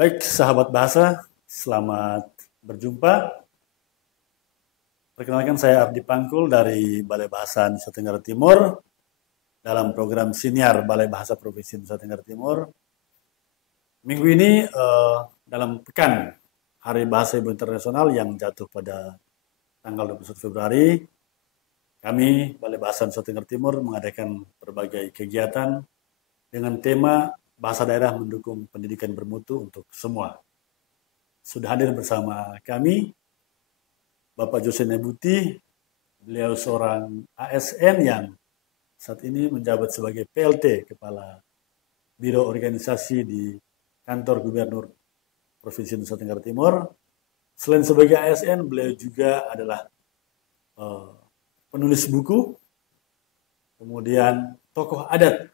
Baik, sahabat bahasa, selamat berjumpa. Perkenalkan, saya Ardi Pangkul dari Balai Bahasa Nusa Tenggara Timur dalam program Siniar Balai Bahasa Provinsi Nusa Tenggara Timur. Minggu ini dalam pekan Hari Bahasa Ibu Internasional yang jatuh pada tanggal 21 Februari, kami Balai Bahasa Nusa Tenggara Timur mengadakan berbagai kegiatan dengan tema Bahasa Daerah Mendukung Pendidikan Bermutu untuk Semua. Sudah hadir bersama kami Bapak Jose Nebuti, beliau seorang ASN yang saat ini menjabat sebagai PLT, Kepala Biro Organisasi di Kantor Gubernur Provinsi Nusa Tenggara Timur. Selain sebagai ASN, beliau juga adalah penulis buku, kemudian tokoh adat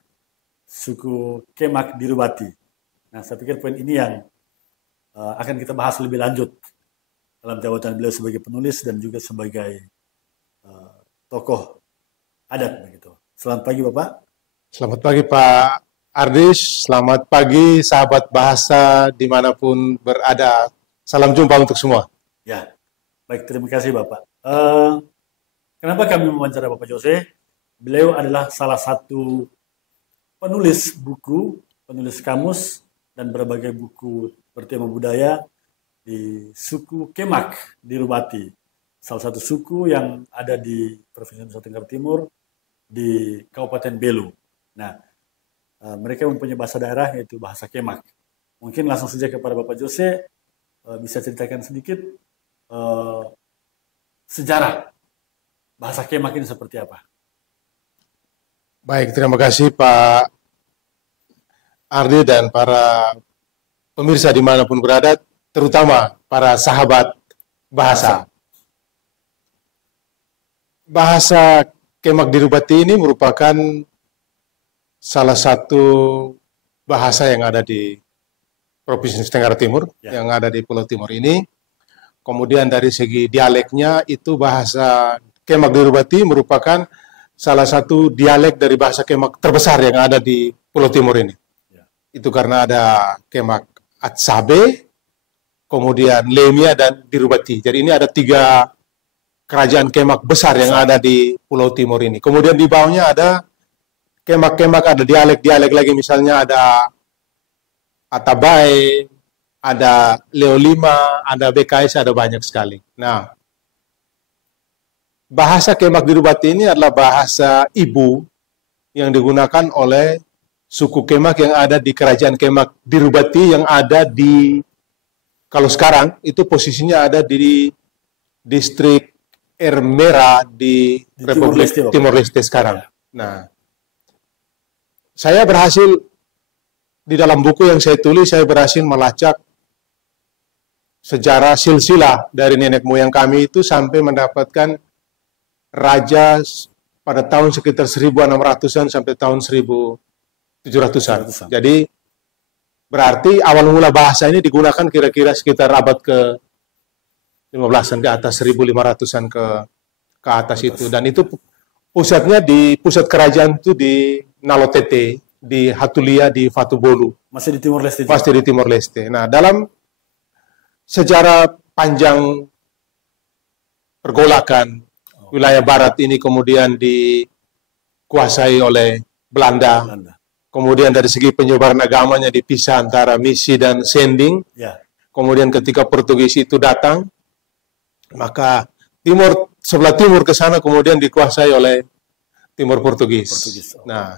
suku Kemak Dirubati. Nah, saya pikir poin ini yang akan kita bahas lebih lanjut dalam jabatan beliau sebagai penulis dan juga sebagai tokoh adat begitu. Selamat pagi, Bapak. Selamat pagi, Pak Ardis. Selamat pagi, sahabat bahasa dimanapun berada. Salam jumpa untuk semua. Ya, baik, terima kasih, Bapak. Kenapa kami mewawancara Bapak Jose? Beliau adalah salah satu penulis buku, penulis kamus, dan berbagai buku bertema budaya di suku Kemak Dirubati, salah satu suku yang ada di Provinsi Nusa Tenggara Timur di Kabupaten Belu. Nah, mereka mempunyai bahasa daerah yaitu bahasa Kemak. Mungkin langsung saja kepada Bapak Jose, bisa ceritakan sedikit sejarah bahasa Kemak ini seperti apa? Baik, terima kasih Pak Ardi dan para pemirsa dimanapun berada, terutama para sahabat bahasa. Bahasa Kemak Dirubati ini merupakan salah satu bahasa yang ada di Provinsi Nusa Tenggara Timur, yang ada di Pulau Timur ini. Kemudian dari segi dialeknya, itu bahasa Kemak Dirubati merupakan salah satu dialek dari bahasa Kemak terbesar yang ada di Pulau Timur ini. Itu karena ada Kemak Atsabe, kemudian Lemia, dan Dirubati. Jadi ini ada 3 kerajaan Kemak besar yang ada di Pulau Timur ini. Kemudian di bawahnya ada Kemak-Kemak, ada dialek-dialek lagi, misalnya ada Atabai, ada Leolima, ada BKS, ada banyak sekali. Nah, bahasa Kemak Dirubati ini adalah bahasa ibu yang digunakan oleh suku Kemak yang ada di kerajaan Kemak Dirubati yang ada di, kalau sekarang itu posisinya ada di distrik Ermera di Republik Timor Leste sekarang. Nah, saya berhasil di dalam buku yang saya tulis, saya berhasil melacak sejarah silsilah dari nenek moyang kami itu sampai mendapatkan raja pada tahun sekitar 1600-an sampai tahun 1700-an. Jadi berarti awal mula bahasa ini digunakan kira-kira sekitar abad ke 15-an ke atas, 1500-an ke atas itu. Dan itu pusatnya di pusat kerajaan itu di Nalotete, di Hatulia, di Fatubolu. Masih di Timor Leste. Pasti di Timor Leste. Nah, dalam sejarah panjang pergolakan wilayah barat ini kemudian dikuasai oleh Belanda. Kemudian dari segi penyebaran agamanya dipisah antara misi dan sending. Kemudian ketika Portugis itu datang, maka timur, sebelah timur ke sana kemudian dikuasai oleh Timur Portugis. Nah,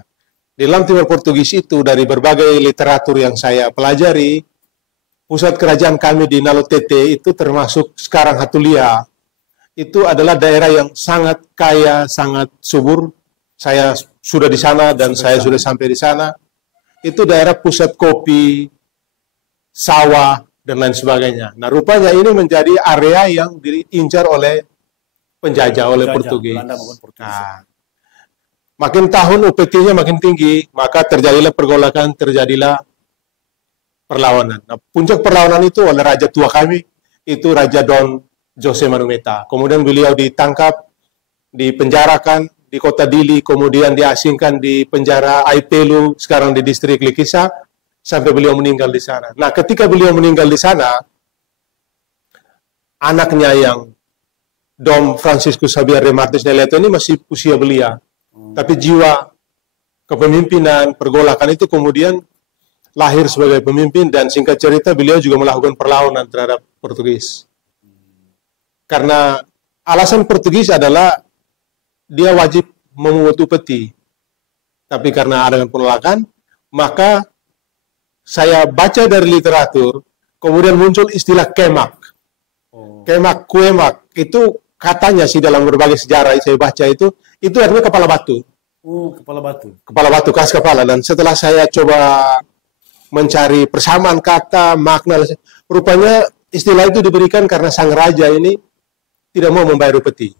di dalam Timur Portugis itu dari berbagai literatur yang saya pelajari, pusat kerajaan kami di Nalotete itu termasuk sekarang Hatulia. Itu adalah daerah yang sangat kaya, sangat subur. Saya sudah di sana dan saya sudah sampai di sana. Itu daerah pusat kopi, sawah, dan lain sebagainya. Nah, rupanya ini menjadi area yang diincar oleh penjajah, oleh Portugis. Nah, makin tahun UPT-nya makin tinggi, maka terjadilah pergolakan, terjadilah perlawanan. Nah, puncak perlawanan itu oleh raja tua kami, itu Raja Don Jose Manumeta. Kemudian beliau ditangkap, dipenjarakan di kota Dili, kemudian diasingkan di penjara Aipelu, sekarang di distrik Likisa. sampai beliau meninggal di sana. Nah, ketika beliau meninggal di sana, anaknya yang Dom Franciscus Xavier de Martins Neleto ini masih usia belia. Tapi jiwa kepemimpinan, pergolakan itu kemudian lahir sebagai pemimpin, dan singkat cerita beliau juga melakukan perlawanan terhadap Portugis. Karena alasan Portugis adalah dia wajib memungut upeti. Tapi karena ada penolakan, maka saya baca dari literatur, kemudian muncul istilah kemak. Kemak, kuemak, itu katanya sih dalam berbagai sejarah saya baca itu artinya kepala batu. Kepala batu. Kepala batu, keras kepala. Dan setelah saya coba mencari persamaan kata, makna, rupanya istilah itu diberikan karena sang raja ini tidak mau membayar upeti.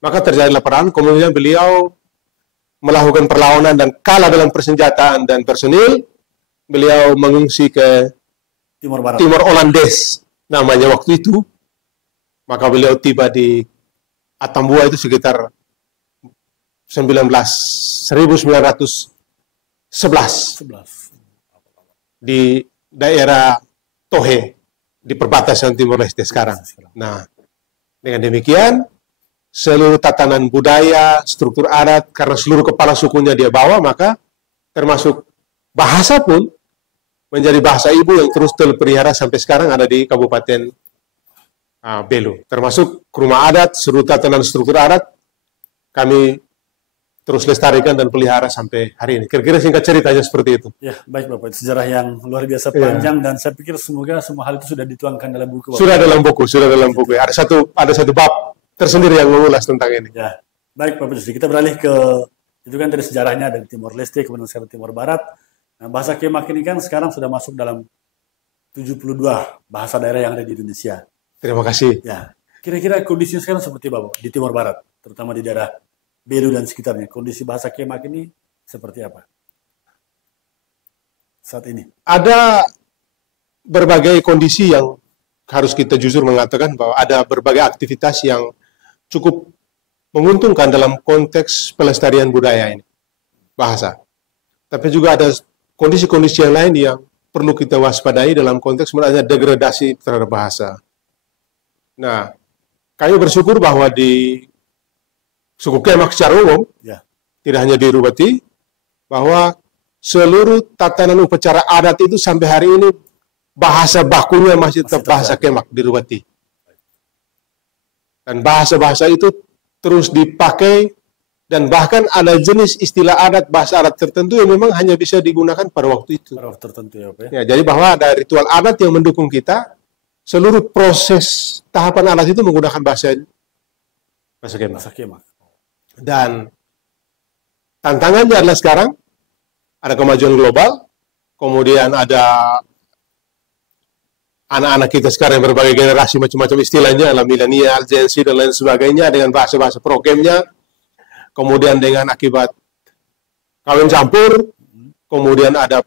Maka terjadilah perang, kemudian beliau melakukan perlawanan dan kalah dalam persenjataan dan personil. Beliau mengungsi ke Timor Barat. Timor Holandes namanya waktu itu. Maka beliau tiba di Atambua itu sekitar 1911 di daerah Tohe di perbatasan Timor Leste sekarang. Nah, dengan demikian seluruh tatanan budaya, struktur adat, karena seluruh kepala sukunya dia bawa, maka termasuk bahasa pun menjadi bahasa ibu yang terus terpelihara sampai sekarang ada di Kabupaten Belu. Termasuk rumah adat, seluruh tatanan struktur adat, kami terus lestarikan dan pelihara sampai hari ini. Kira-kira singkat ceritanya seperti itu. Ya, baik Bapak. Sejarah yang luar biasa panjang, dan saya pikir semoga semua hal itu sudah dituangkan dalam buku. Bapak. Sudah dalam buku. Ada satu bab tersendiri yang mengulas tentang ini. Ya, baik Bapak. Kita beralih ke, itu kan dari sejarahnya dari Timor Leste, kemudian sekarang Timor Barat. Nah, bahasa Kemak ini kan sekarang sudah masuk dalam 72 bahasa daerah yang ada di Indonesia. Terima kasih. Ya, kira-kira kondisinya sekarang seperti apa, Bapak, di Timor Barat, terutama di daerah Belu dan sekitarnya. Kondisi bahasa Kemak ini seperti apa saat ini? Ada berbagai kondisi yang harus kita jujur mengatakan bahwa ada berbagai aktivitas yang cukup menguntungkan dalam konteks pelestarian budaya ini, bahasa. Tapi juga ada kondisi-kondisi yang lain yang perlu kita waspadai dalam konteks sebenarnya degradasi terhadap bahasa. Nah, kami bersyukur bahwa di suku Kemak secara umum, tidak hanya di Rubati, bahwa seluruh tatanan upacara adat itu sampai hari ini bahasa bakunya masih tetap bahasa Kemak di Rubati. Dan bahasa-bahasa itu terus dipakai, dan bahkan ada jenis istilah adat, bahasa adat tertentu yang memang hanya bisa digunakan pada waktu itu. Pada waktu tertentu ya, Pak. Ya, jadi bahwa ada ritual adat yang mendukung kita, seluruh proses tahapan adat itu menggunakan bahasa Kemak. Dan tantangannya adalah sekarang ada kemajuan global, kemudian ada anak-anak kita sekarang yang berbagai generasi macam-macam istilahnya, adalah milenial, Gen Z dan lain sebagainya dengan bahasa-bahasa progemnya, kemudian dengan akibat kawin campur, kemudian ada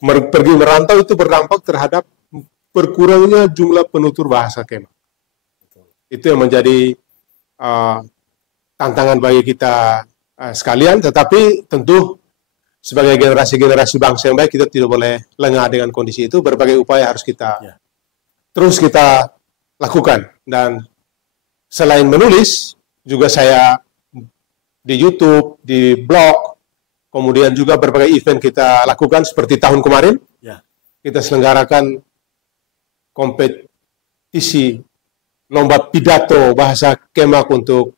pergi merantau, itu berdampak terhadap berkurangnya jumlah penutur bahasa Kemak. Itu yang menjadi tantangan bagi kita sekalian, tetapi tentu sebagai generasi-generasi bangsa yang baik, kita tidak boleh lengah dengan kondisi itu. Berbagai upaya harus kita terus kita lakukan. Dan selain menulis, juga saya di YouTube, di blog, kemudian juga berbagai event kita lakukan, seperti tahun kemarin, kita selenggarakan kompetisi lomba pidato bahasa Kemak untuk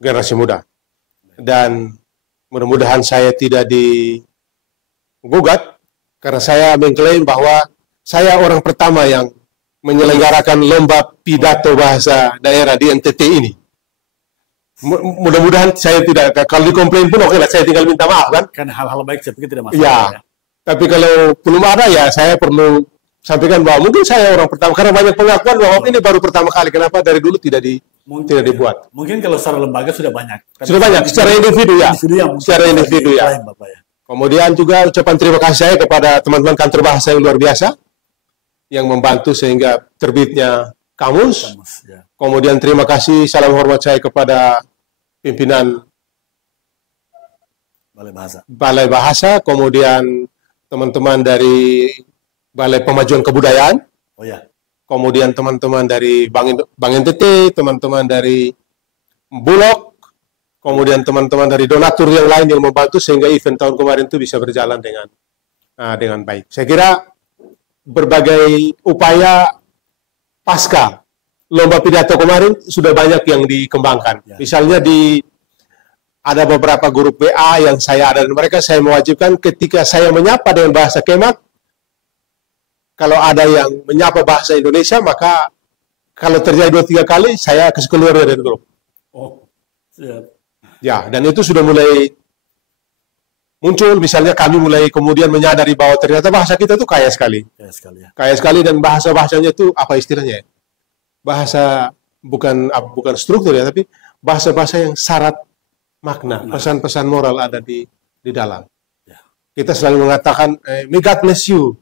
generasi muda. Dan mudah-mudahan saya tidak digugat, karena saya mengklaim bahwa saya orang pertama yang menyelenggarakan lomba pidato bahasa daerah di NTT ini. Mudah-mudahan saya tidak, kalau dikomplain pun oke lah, saya tinggal minta maaf kan. Kan hal-hal baik saya pikir tidak masalah. Ya, tapi kalau belum ada ya saya perlu sampaikan bahwa mungkin saya orang pertama, karena banyak pengakuan bahwa ini baru pertama kali. Kenapa dari dulu tidak dibuat? Mungkin kalau secara lembaga sudah banyak. Sudah banyak, secara individu ya. Secara individu ya. Kemudian juga ucapan terima kasih saya kepada teman-teman kantor bahasa yang luar biasa, yang membantu sehingga terbitnya kamus. Kemudian terima kasih, salam hormat saya kepada pimpinan Balai Bahasa, kemudian teman-teman dari Balai Pemajuan Kebudayaan, oh ya, kemudian teman-teman dari Bank NTT, teman-teman dari Bulog, kemudian teman-teman dari donatur yang lain yang membantu sehingga event tahun kemarin itu bisa berjalan dengan baik. Saya kira berbagai upaya pasca lomba pidato kemarin sudah banyak yang dikembangkan. Ya. Misalnya ada beberapa grup WA yang saya ada dan mereka saya mewajibkan ketika saya menyapa dengan bahasa Kemak, kalau ada yang menyapa bahasa Indonesia maka kalau terjadi 2-3 kali saya kasih keluar dari grup. Oh, siap. Ya, dan itu sudah mulai muncul, misalnya kami mulai kemudian menyadari bahwa ternyata bahasa kita itu kaya sekali. Kaya sekali ya. Kaya sekali dan bahasa-bahasanya itu apa istilahnya ya? Bahasa bukan struktur ya, tapi bahasa-bahasa yang syarat makna, pesan-pesan moral ada di dalam. Ya. Kita selalu mengatakan, may God bless you.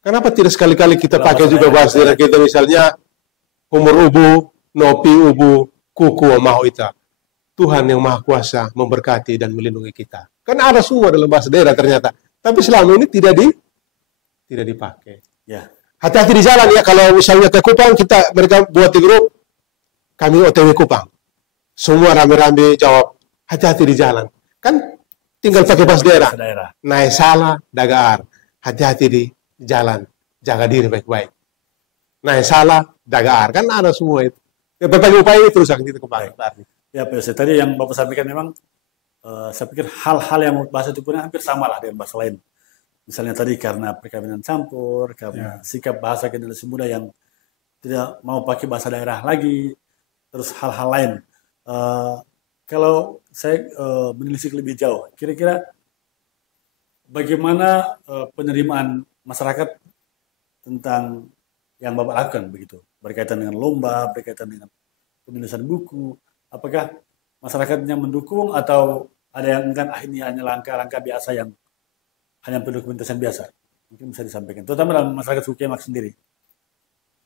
Kenapa tidak sekali-kali kita pakai juga bahasa daerah kita, misalnya, umur ubu, nopi ubu, kuku mahu ita. Tuhan yang Maha Kuasa memberkati dan melindungi kita. Kan ada semua dalam bahasa daerah ternyata. Tapi selama ini tidak dipakai. Ya. Hati-hati di jalan ya, kalau misalnya ke Kupang, mereka buat di grup, kami OTW Kupang. Semua rame-rame jawab, hati-hati di jalan. Kan tinggal pakai bahasa daerah. Naik salah, dagaar. Hati-hati di jalan, jaga diri baik-baik. Naik salah, dagaar. Kan ada semua itu. Ya, berbagai upaya itu terus kita kembali. Ya, Pak Yose, tadi yang Bapak sampaikan memang saya pikir hal-hal yang bahasa itu pun hampir sama lah dengan bahasa lain. Misalnya tadi karena perkawinan campur, karena sikap bahasa generasi muda yang tidak mau pakai bahasa daerah lagi, terus hal-hal lain. Kalau saya menelisik lebih jauh, kira-kira bagaimana penerimaan masyarakat tentang yang Bapak lakukan begitu, berkaitan dengan lomba, berkaitan dengan penulisan buku. Apakah masyarakatnya mendukung atau ada yang kan ini hanya langkah-langkah biasa yang hanya pendokumentasian biasa? Mungkin bisa disampaikan, terutama dalam masyarakat suku Kemak sendiri.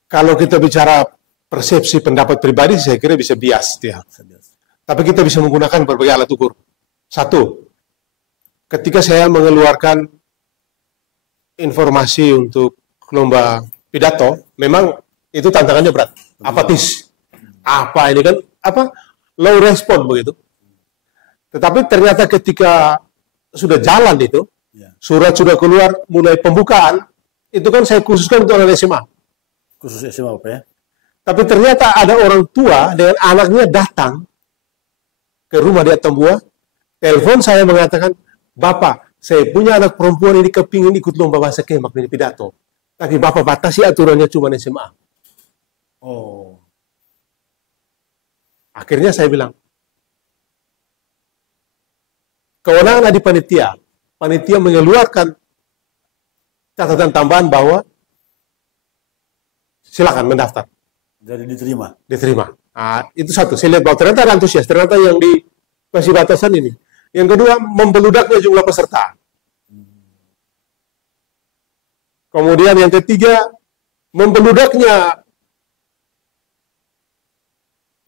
Kalau kita bicara persepsi pendapat pribadi, saya kira bisa bias dia. Tapi kita bisa menggunakan berbagai alat ukur. Satu, ketika saya mengeluarkan informasi untuk lomba pidato, memang itu tantangannya berat. Apatis. Apa ini kan? Low respon begitu. Tetapi ternyata ketika sudah jalan itu, surat sudah keluar, mulai pembukaan, itu kan saya khususkan untuk anak SMA. Khusus SMA apa ya? Tapi ternyata ada orang tua dengan anaknya datang ke rumah di Atambua, telepon saya mengatakan, Bapak, saya punya anak perempuan ini kepingin ikut lomba bahasa Kemak ini pidato. Tapi Bapak batasi aturannya cuma SMA. Oh. Akhirnya saya bilang, kewenangan di panitia. Panitia mengeluarkan catatan tambahan bahwa silakan mendaftar. Jadi diterima? Diterima. Nah, itu satu. Saya lihat bahwa ternyata ada antusias. Ternyata yang dikasih batasan ini. Yang kedua, membeludaknya jumlah peserta. Kemudian yang ketiga, membeludaknya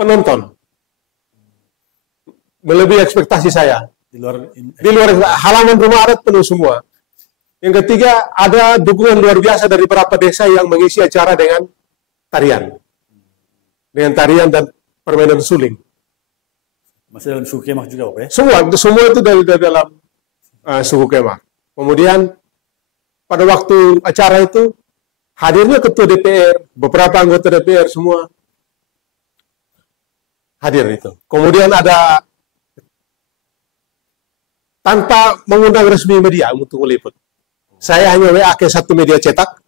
penonton. Melebihi ekspektasi saya. Di luar halaman rumah adat penuh semua. Yang ketiga, ada dukungan luar biasa dari beberapa desa yang mengisi acara dengan tarian. Dengan tarian dan permainan suling. Masih dalam suku Kemak juga, Pak ya? Semua itu dari dalam suku Kemak. Kemudian pada waktu acara itu hadirnya ketua DPR, beberapa anggota DPR semua hadir itu. Kemudian ada tanpa mengundang resmi media untuk meliput. Saya hanya WA ke satu media cetak,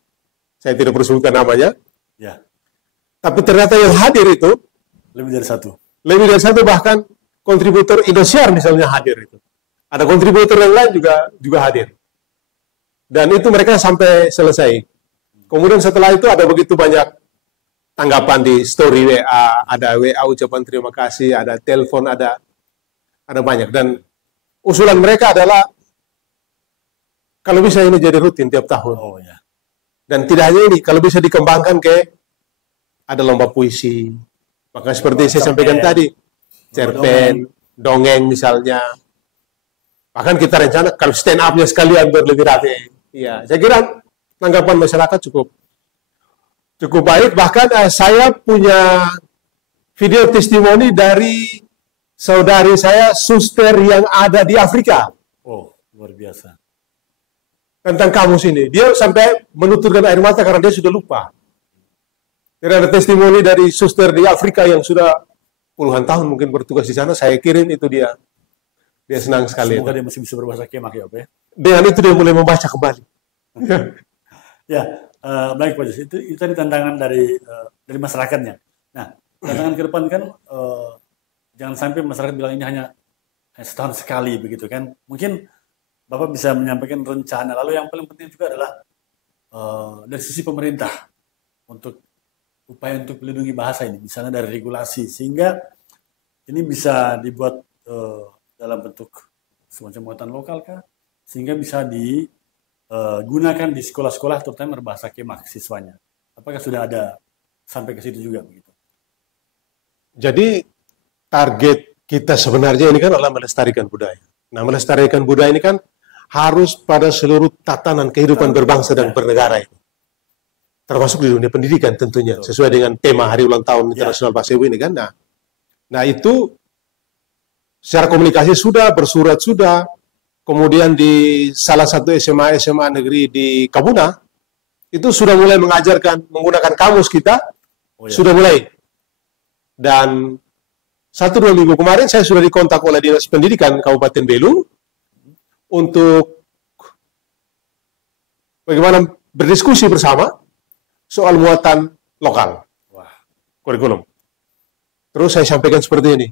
saya tidak perlu sebutkan namanya. Ya. Tapi ternyata yang hadir itu lebih dari satu. Lebih dari satu, bahkan kontributor Indosiar misalnya hadir itu. Ada kontributor yang lain juga hadir. Dan itu mereka sampai selesai. Kemudian setelah itu ada begitu banyak tanggapan di story WA, ada WA ucapan terima kasih, ada telepon, ada banyak. Dan usulan mereka adalah kalau bisa ini jadi rutin tiap tahun. Oh, ya. Dan tidak hanya ini, kalau bisa dikembangkan ada lomba puisi. Maka seperti saya sampaikan tadi, cerpen, dongeng misalnya. Bahkan kita rencana kalau stand up-nya sekalian biar lebih rame. Iya, saya kira tanggapan masyarakat cukup baik. Bahkan saya punya video testimoni dari saudari saya, suster yang ada di Afrika. Oh, luar biasa. Tentang kamus ini. Dia sampai menuturkan air mata karena dia sudah lupa. Jadi ada testimoni dari suster di Afrika yang sudah puluhan tahun mungkin bertugas di sana. Saya kirim itu dia. Dia senang sekali. Semoga dia masih bisa berbahasa Kemak ya, Pak ya. Dengan itu dia mulai membaca kembali. Ya, baik Pak Jus. Itu tadi tantangan dari masyarakatnya. Nah, tantangan ke depan kan jangan sampai masyarakat bilang ini hanya setahun sekali begitu kan. Mungkin Bapak bisa menyampaikan rencana. Lalu yang paling penting juga adalah dari sisi pemerintah untuk upaya untuk melindungi bahasa ini, misalnya dari regulasi, sehingga ini bisa dibuat dalam bentuk semacam muatan lokal kah, sehingga bisa digunakan di sekolah-sekolah terutama berbahasa Kemak siswanya. Apakah sudah ada sampai ke situ juga begitu? Jadi target kita sebenarnya ini kan adalah melestarikan budaya. Nah, melestarikan budaya ini kan harus pada seluruh tatanan kehidupan berbangsa dan bernegara itu. Termasuk di dunia pendidikan tentunya, sesuai dengan tema Hari Ulang Tahun Internasional Bahasa Ibu ini kan. Nah itu secara komunikasi sudah, bersurat sudah, kemudian di salah satu SMA negeri di Kabuna, itu sudah mulai mengajarkan menggunakan kamus kita, sudah mulai. Dan 1-2 minggu kemarin saya sudah dikontak oleh Dinas Pendidikan Kabupaten Belu untuk bagaimana berdiskusi bersama soal muatan lokal kurikulum. Terus saya sampaikan seperti ini.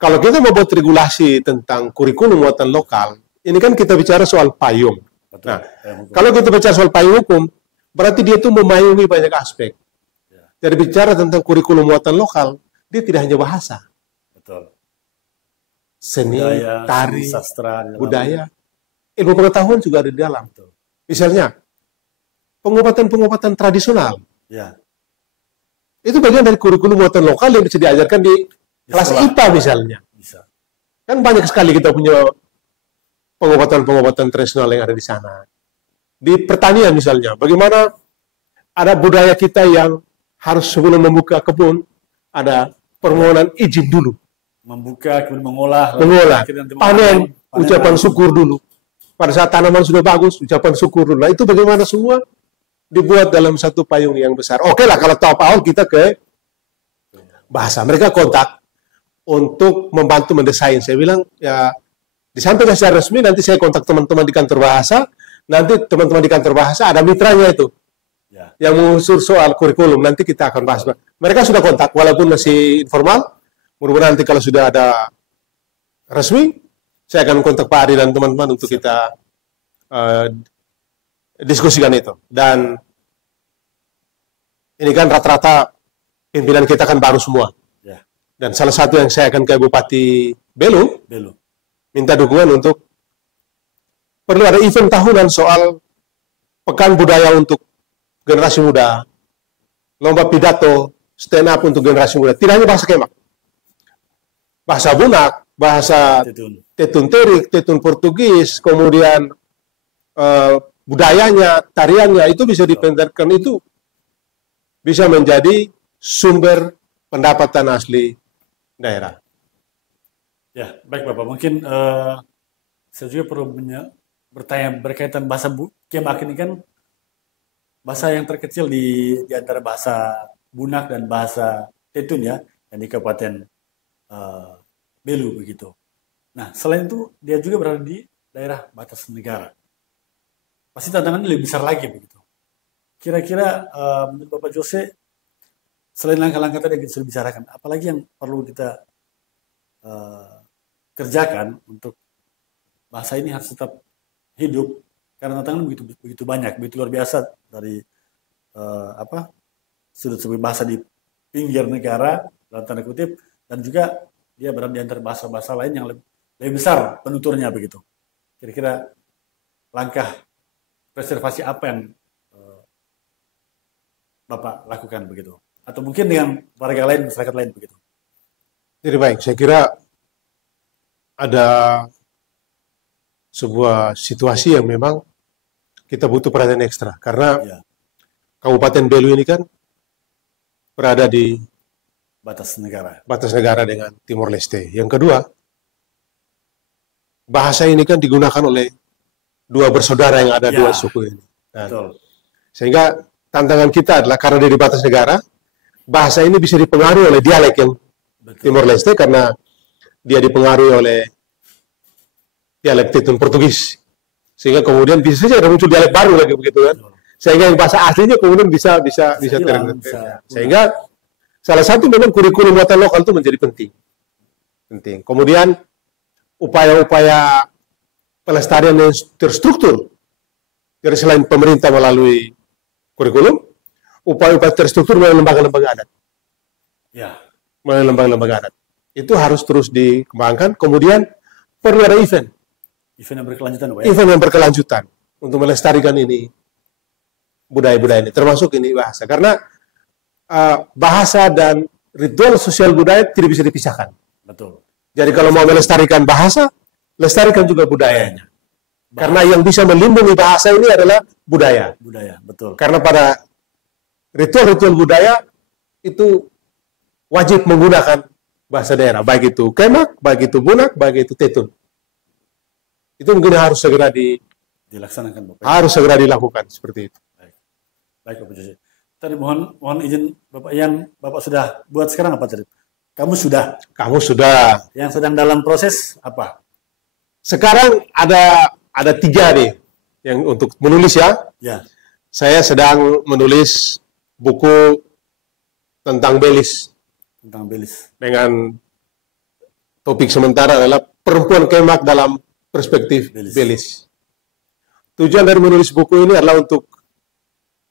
Kalau kita membuat regulasi tentang kurikulum muatan lokal, ini kan kita bicara soal payung. Nah, kalau kita bicara soal payung hukum, berarti dia itu memayungi banyak aspek. Jadi bicara tentang kurikulum muatan lokal, dia tidak hanya bahasa. Betul. Seni, budaya, tari, sastra, budaya, ilmu pengetahuan juga ada di dalam. Betul. Misalnya, pengobatan-pengobatan tradisional. Ya. Itu bagian dari kurikulum muatan lokal yang bisa diajarkan di kelas sekolah. IPA misalnya. Bisa. Kan banyak sekali kita punya pengobatan-pengobatan tradisional yang ada di sana. Di pertanian misalnya, bagaimana ada budaya kita yang harus sebelum membuka kebun, ada permohonan izin dulu. Membuka, kemudian mengolah, panen, ucapan syukur dulu. Pada saat tanaman sudah bagus, ucapan syukur dulu. Nah, itu bagaimana semua dibuat dalam satu payung yang besar. Oke lah, kalau tahap awal kita ke bahasa. Mereka kontak untuk membantu mendesain. Saya bilang, ya disampaikan secara resmi, nanti saya kontak teman-teman di kantor bahasa, nanti teman-teman di kantor bahasa ada mitranya itu. Yang mengusur soal kurikulum, nanti kita akan bahas. Mereka sudah kontak, walaupun masih informal. Mudah-mudahan nanti kalau sudah ada resmi, saya akan kontak Pak Ari dan teman-teman untuk kita diskusikan itu. Dan ini kan rata-rata pimpinan kita kan baru semua. Dan salah satu yang saya akan ke Bupati Belu, minta dukungan untuk perlu ada event tahunan soal pekan budaya untuk generasi muda, lomba pidato, stand up untuk generasi muda. Tidak hanya bahasa Kemak. Bahasa Bunak, bahasa Tetun Terik, Tetun Portugis, kemudian budayanya, tariannya, itu bisa dipentarkan, itu bisa menjadi sumber pendapatan asli daerah. Ya, baik Bapak. Mungkin saya juga perlu bertanya berkaitan bahasa Kemak ini kan bahasa yang terkecil di antara bahasa Bunak dan bahasa Tetun ya, yang di Kabupaten Belu begitu. Nah, selain itu dia juga berada di daerah batas negara. Pasti tantangannya lebih besar lagi begitu. Kira-kira menurut Bapak Jose, selain langkah-langkah tadi yang kita sudah bicarakan, apalagi yang perlu kita kerjakan untuk bahasa ini harus tetap hidup, karena tantangan begitu banyak, begitu luar biasa dari sudut segi bahasa di pinggir negara dalam tanda kutip, dan juga dia berada di antara bahasa-bahasa lain yang lebih besar penuturnya begitu. Kira-kira langkah preservasi apa yang Bapak lakukan begitu? Atau mungkin dengan warga lain, masyarakat lain begitu? Jadi baik, saya kira ada sebuah situasi yang memang kita butuh perhatian ekstra karena Kabupaten Belu ini kan berada di batas negara. Batas negara dengan Timor Leste. Yang kedua, bahasa ini kan digunakan oleh dua bersaudara yang ada dua suku ini. Dan sehingga tantangan kita adalah karena dia di batas negara, bahasa ini bisa dipengaruhi oleh dialek yang Timor Leste karena dia dipengaruhi oleh dialek Tetun Portugis. Sehingga kemudian bisa saja ada muncul dialek baru lagi begitu kan. Sehingga yang bahasa aslinya kemudian bisa sehingga salah satu memang kurikulum buatan lokal itu menjadi penting. Kemudian upaya-upaya pelestarian yang terstruktur. Jadi selain pemerintah melalui kurikulum, upaya-upaya terstruktur melalui lembaga-lembaga adat. Melalui lembaga-lembaga adat. Itu harus terus dikembangkan. Kemudian perlu ada event yang berkelanjutan. Event yang berkelanjutan untuk melestarikan ini budaya-budaya ini, termasuk ini bahasa. Karena bahasa dan ritual sosial budaya tidak bisa dipisahkan. Betul. Jadi kalau mau melestarikan bahasa, lestarikan juga budayanya. Karena yang bisa melindungi bahasa ini adalah budaya. Budaya, betul. Karena pada ritual-ritual budaya itu wajib menggunakan bahasa daerah, baik itu Kemak, baik itu Bunak, baik itu Tetun. Itu mungkin harus segera dilaksanakan, Bapak. Harus segera dilakukan seperti itu. Baik, Bapak Jose. Tadi mohon izin Bapak, yang Bapak sudah buat sekarang apa tadi? Kamu sudah. Yang sedang dalam proses apa? Sekarang ada 3 nih yang untuk menulis ya. Saya sedang menulis buku tentang Belis. Dengan topik sementara adalah perempuan Kemak dalam perspektif Belis. Tujuan dari menulis buku ini adalah untuk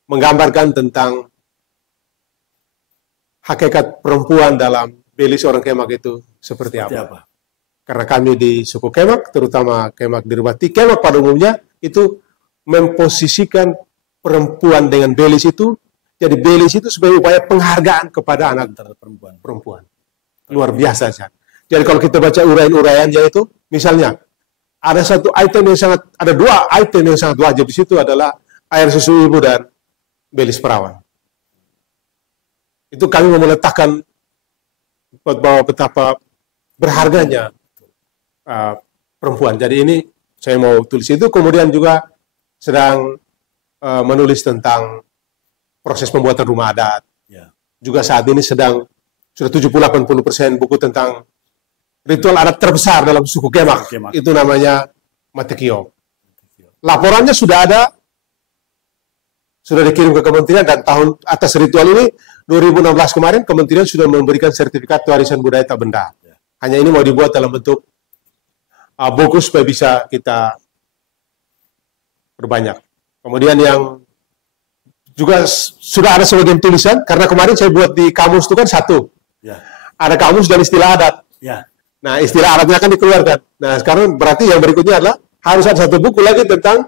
menggambarkan tentang hakikat perempuan dalam Belis orang Kemak itu seperti apa. Karena kami di suku Kemak, terutama Kemak Dirbati, Kemak pada umumnya itu memposisikan perempuan dengan Belis itu, jadi Belis itu sebagai upaya penghargaan kepada anak perempuan. Luar biasa. Jadi kalau kita baca uraian-uraiannya itu, misalnya ada ada 2 item yang sangat wajib di situ adalah air susu ibu dan Belis perawan. Itu kami mau meletakkan bahwa betapa berharganya perempuan. Jadi ini saya mau tulis itu, kemudian juga sedang menulis tentang proses pembuatan rumah adat. Juga saat ini sudah 70-80% buku tentang ritual adat terbesar dalam suku Kemak. Itu namanya Matekio. Laporannya sudah ada, sudah dikirim ke kementerian, dan tahun atas ritual ini 2016 kemarin kementerian sudah memberikan sertifikat warisan budaya tak benda. Hanya ini mau dibuat dalam bentuk buku supaya bisa kita perbanyak. Kemudian yang juga sudah ada sebagian tulisan, karena kemarin saya buat di kamus itu kan 1. Ada kamus dan istilah adat. Nah, istilah adatnya akan dikeluarkan. Nah, sekarang berarti yang berikutnya adalah harus ada 1 buku lagi tentang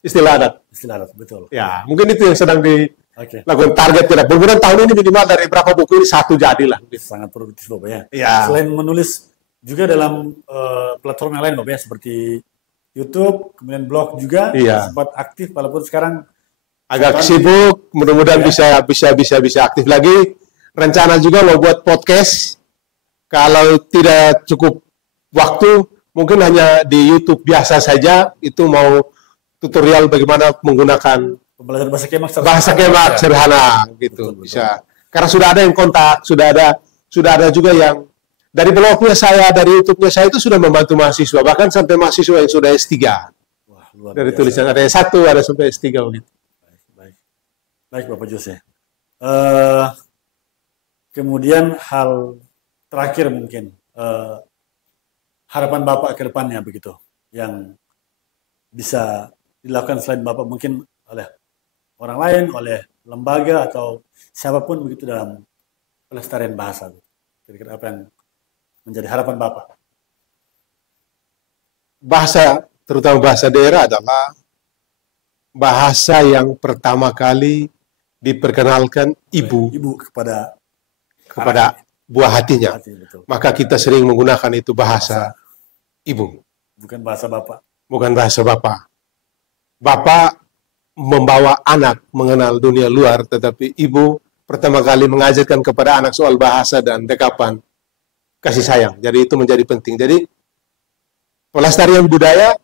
istilah adat. Istilah adat, betul. Ya, mungkin itu yang sedang dilakukan target kita. Mudah-mudahan tahun ini minimal dari berapa buku ini 1 jadilah. Sangat produktif, Bapak ya. Selain menulis juga dalam platform yang lain, Bapak ya, seperti YouTube, kemudian blog juga sempat aktif, walaupun sekarang agak sibuk. Mudah-mudahan bisa aktif lagi. Rencana juga mau buat podcast. Kalau tidak cukup waktu, mungkin hanya di YouTube biasa saja. Itu mau tutorial bagaimana menggunakan pembelajaran bahasa Kemak sederhana gitu. Betul. Bisa. Karena sudah ada yang kontak, sudah ada juga yang dari blognya saya, dari YouTube-nya saya itu sudah membantu mahasiswa, bahkan sampai mahasiswa yang sudah S3. Wah, luar dari biasa. Tulisan ada S1, ada sampai S3 begitu. Baik Bapak Jose. Kemudian hal terakhir mungkin harapan Bapak ke depannya begitu, yang bisa dilakukan selain Bapak mungkin oleh orang lain, oleh lembaga atau siapapun begitu dalam pelestarian bahasa. Kira-kira apa yang menjadi harapan Bapak? Bahasa, terutama bahasa daerah, adalah bahasa yang pertama kali diperkenalkan ibu kepada buah hatinya. Maka kita sering menggunakan itu bahasa ibu. Bukan bahasa Bapak. Bukan bahasa Bapak. Bapak membawa anak mengenal dunia luar, tetapi ibu pertama kali mengajarkan kepada anak soal bahasa dan dekapan kasih sayang. Jadi itu menjadi penting. Jadi pelestarian budaya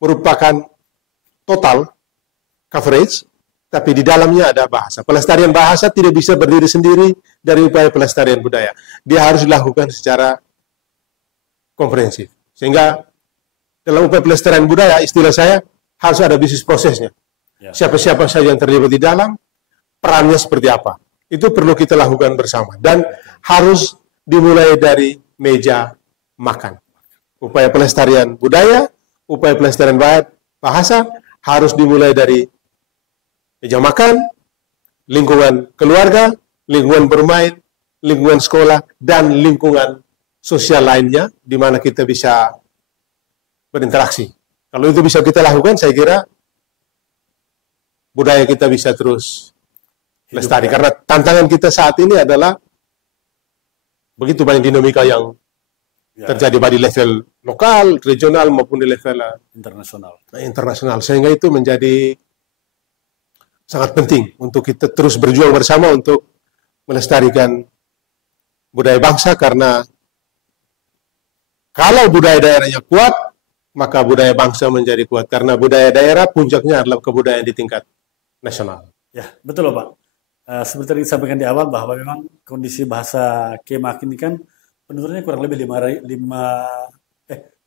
merupakan total coverage, tapi di dalamnya ada bahasa. Pelestarian bahasa tidak bisa berdiri sendiri dari upaya pelestarian budaya. Dia harus dilakukan secara komprehensif. Sehingga dalam upaya pelestarian budaya, istilah saya, harus ada bisnis prosesnya. Siapa-siapa saja yang terlibat di dalam, perannya seperti apa. Itu perlu kita lakukan bersama. Dan harus dimulai dari meja makan. Upaya pelestarian budaya, upaya pelestarian bahasa, harus dimulai dari meja makan, lingkungan keluarga, lingkungan bermain, lingkungan sekolah, dan lingkungan sosial lainnya, di mana kita bisa berinteraksi. Kalau itu bisa kita lakukan, saya kira budaya kita bisa terus lestari. Karena tantangan kita saat ini adalah begitu banyak dinamika yang terjadi baik di level lokal, regional, maupun di level internasional. Sehingga itu menjadi sangat penting untuk kita terus berjuang bersama untuk melestarikan budaya bangsa, karena kalau budaya daerahnya kuat, maka budaya bangsa menjadi kuat. Karena budaya daerah puncaknya adalah kebudayaan di tingkat nasional. Ya, betul Pak. Seperti yang disampaikan di awal bahwa memang kondisi bahasa Kemak ini kan penduduknya kurang lebih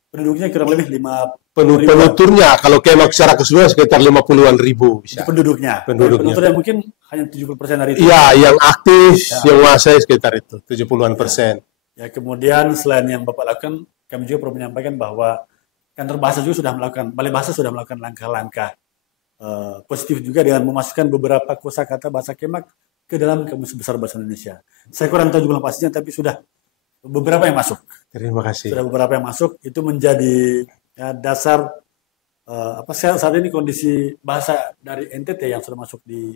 penduduknya kurang lebih 5 penuturnya kalau Kemak secara keseluruhan sekitar 50-an ribu bisa. Penduduknya yang mungkin hanya 70% dari itu. Iya, yang aktif, yang menguasai sekitar itu 70-an persen. Ya, kemudian selain yang Bapak lakukan, kami juga perlu menyampaikan bahwa kantor bahasa juga sudah melakukan, Balai Bahasa sudah melakukan langkah-langkah positif juga dengan memasukkan beberapa kosakata bahasa Kemak ke dalam Kamus Besar Bahasa Indonesia. Saya kurang tahu jumlah pastinya, tapi sudah beberapa yang masuk. Terima kasih. Sudah beberapa yang masuk, itu menjadi dasar saat ini kondisi bahasa dari NTT yang sudah masuk di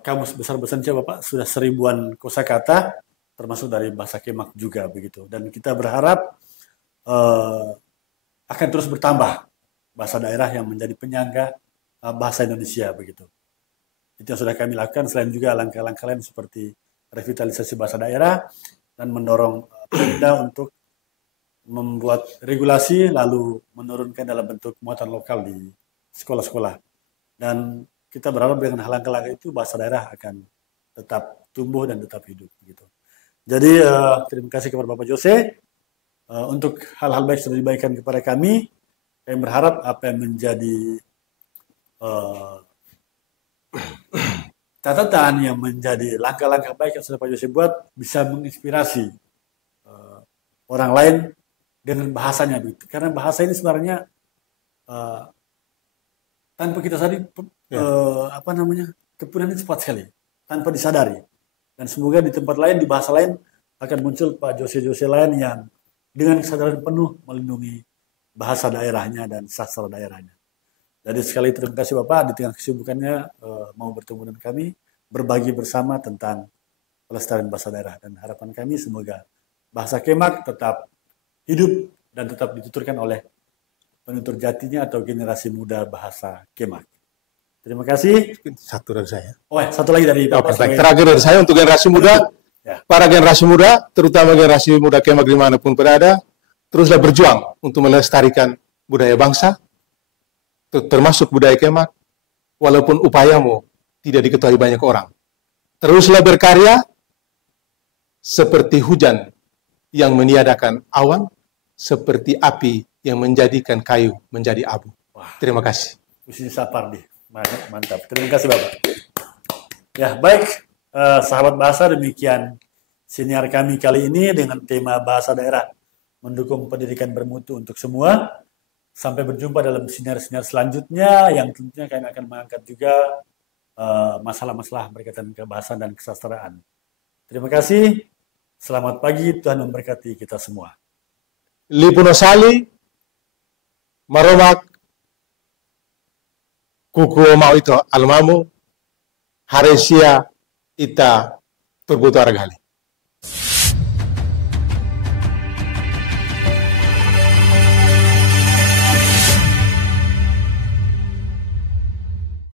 Kamus Besar Bahasa Indonesia, Bapak, sudah 1000-an kosakata, termasuk dari bahasa Kemak juga begitu. Dan kita berharap akan terus bertambah bahasa daerah yang menjadi penyangga bahasa Indonesia begitu. Itu yang sudah kami lakukan, selain juga langkah-langkah lain seperti revitalisasi bahasa daerah dan mendorong Pemda untuk membuat regulasi lalu menurunkan dalam bentuk muatan lokal di sekolah-sekolah. Dan kita berharap dengan langkah-langkah itu bahasa daerah akan tetap tumbuh dan tetap hidup begitu. Jadi terima kasih kepada Bapak Jose untuk hal-hal baik sudah dibaikan kepada kami. Kami berharap apa yang menjadi catatan yang menjadi langkah-langkah baik yang sudah Pak Jose buat bisa menginspirasi orang lain dengan bahasanya begitu. Karena bahasa ini sebenarnya tanpa kita sadari kepunaan cepat sekali tanpa disadari. Dan semoga di tempat lain, di bahasa lain akan muncul Pak Jose lain yang dengan kesadaran penuh melindungi bahasa daerahnya dan sastra daerahnya. Jadi sekali terima kasih Bapak di tengah kesibukannya mau bertemu dengan kami, berbagi bersama tentang pelestarian bahasa daerah. Dan harapan kami semoga bahasa Kemak tetap hidup dan tetap dituturkan oleh penutur jatinya atau generasi muda bahasa Kemak. Terima kasih. Satu dari saya. Satu lagi dari Bapak. Terakhir dari saya untuk generasi muda, para generasi muda, terutama generasi muda Kemak dimanapun berada, teruslah berjuang untuk melestarikan budaya bangsa, termasuk budaya Kemak, walaupun upayamu tidak diketahui banyak orang. Teruslah berkarya seperti hujan yang meniadakan awan, seperti api yang menjadikan kayu menjadi abu. Terima kasih. Usin Sapardi. Mantap. Terima kasih Bapak. Ya, baik. Sahabat bahasa, demikian siniar kami kali ini dengan tema bahasa daerah mendukung pendidikan bermutu untuk semua. Sampai berjumpa dalam siniar-siniar selanjutnya yang tentunya kami akan mengangkat juga masalah-masalah berkaitan kebahasaan dan kesastraan. Terima kasih. Selamat pagi. Tuhan memberkati kita semua. Lipunosali, Maromak, Kuku mau itu almamu, Haresia ita turbutu aragali.